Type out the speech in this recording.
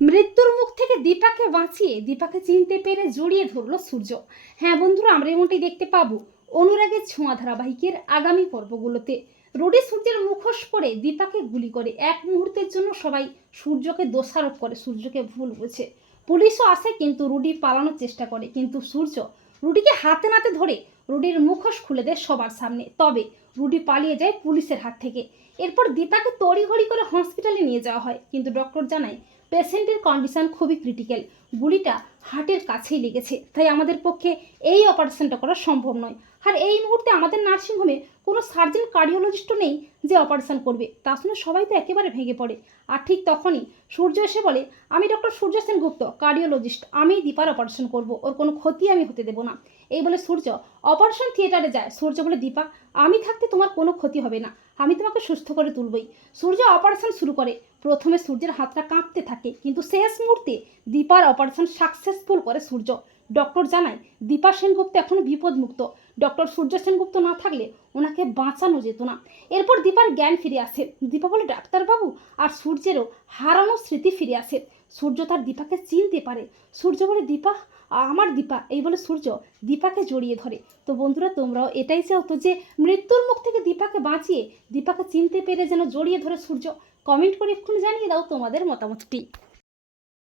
মৃত্যুর মুখ থেকে দীপাকে বাঁচিয়ে দীপাকে চিনতে পেরে জড়িয়ে ধরলো সূর্য। হ্যাঁ বন্ধুরা, আমরা এমনটাই দেখতে পাবো অনুরাগের ছোঁয়া ধারাবাহিকের আগামী পর্বগুলোতে। রোডে সূর্যের মুখোশ পরে দীপাকে গুলি করে। এক মুহূর্তের জন্য সবাই সূর্যকে দোষারোপ করে, সূর্যকে ভুল বোঝে। পুলিশও আসে কিন্তু রুডি পালানোর চেষ্টা করে, কিন্তু সূর্য রুডিকে হাতে নাতে ধরে রুডির মুখোশ খুলে দেয় সবার সামনে। তবে রুডি পালিয়ে যায় পুলিশের হাত থেকে। এরপর দীপাকে তড়িঘড়ি করে হসপিটালে নিয়ে যাওয়া হয়। কিন্তু ডক্টর জানায়, পেশেন্টের কন্ডিশন খুবই ক্রিটিক্যাল। গুলিটা হার্টের কাছেই লেগেছে। তাই আমাদের পক্ষে এই অপারেশনটা করা সম্ভব নয়। আর এই মুহূর্তে আমাদের নার্সিংহোমে কোনো সার্জেন কার্ডিওলজিস্টও নেই যে অপারেশন করবে। তা শুনে সবাই তো একেবারে ভেঙে পড়ে। আর ঠিক তখনই সূর্য এসে বলে, আমি ডক্টর সূর্য সেনগুপ্ত, কার্ডিওলজিস্ট। আমি দীপার অপারেশন করব। ওর কোনো ক্ষতি আমি হতে দেবো না। এই বলে সূর্য, অপারেশন থিয়েটারে যায়। সূর্য বলে, দীপা, আমি থাকতে তোমার কোনো ক্ষতি হবে না। আমি তোমাকে সুস্থ করে তুলবই। সূর্য অপারেশন শুরু করে। প্রথমে সূর্যের হাতটা কাঁপতে থাকে, কিন্তু শেষ মুহূর্তে দীপার অপারেশন সাকসেসফুল করে সূর্য। ডক্টর জানায়, দীপা সেনগুপ্ত এখনও বিপদমুক্ত। ডক্টর সূর্য সেনগুপ্ত না থাকলে ওনাকে বাঁচানো যেত না। এরপর দীপার জ্ঞান ফিরে আসে। দীপা বলে, ডাক্তারবাবু, আর সূর্যেরও হারানো স্মৃতি ফিরে আসে। সূর্য তার দীপাকে চিনতে পারে। সূর্য বলে, দীপা, আমার দীপা। এই বলে সূর্য দীপাকে জড়িয়ে ধরে। তো বন্ধুরা, তোমরাও এটাই চাও তো যে মৃত্যুর মুখ থেকে দীপাকে বাঁচিয়ে দীপাকে চিনতে পেরে যেন জড়িয়ে ধরে সূর্য। কমেন্ট করে একটু জানিয়ে দাও তোমাদের মতামতটি।